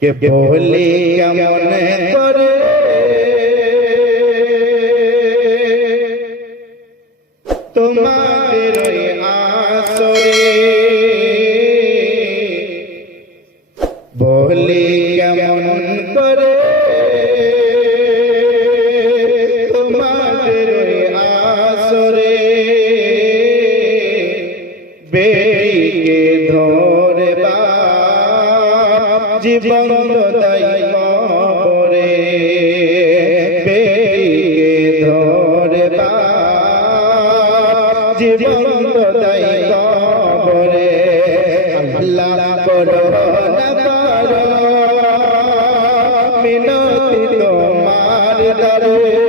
কে বলি কেমন করে তোমাদের ওই আসরে, বলি কেমন করে তোমাদের ওই আসরে বেরিয়ে ধরে জীবন দাই কবরে, বেরিয়ে ধরে জীবন দাই কবরে। আল্লাহ করো না করো মিনতি তোমার দরে,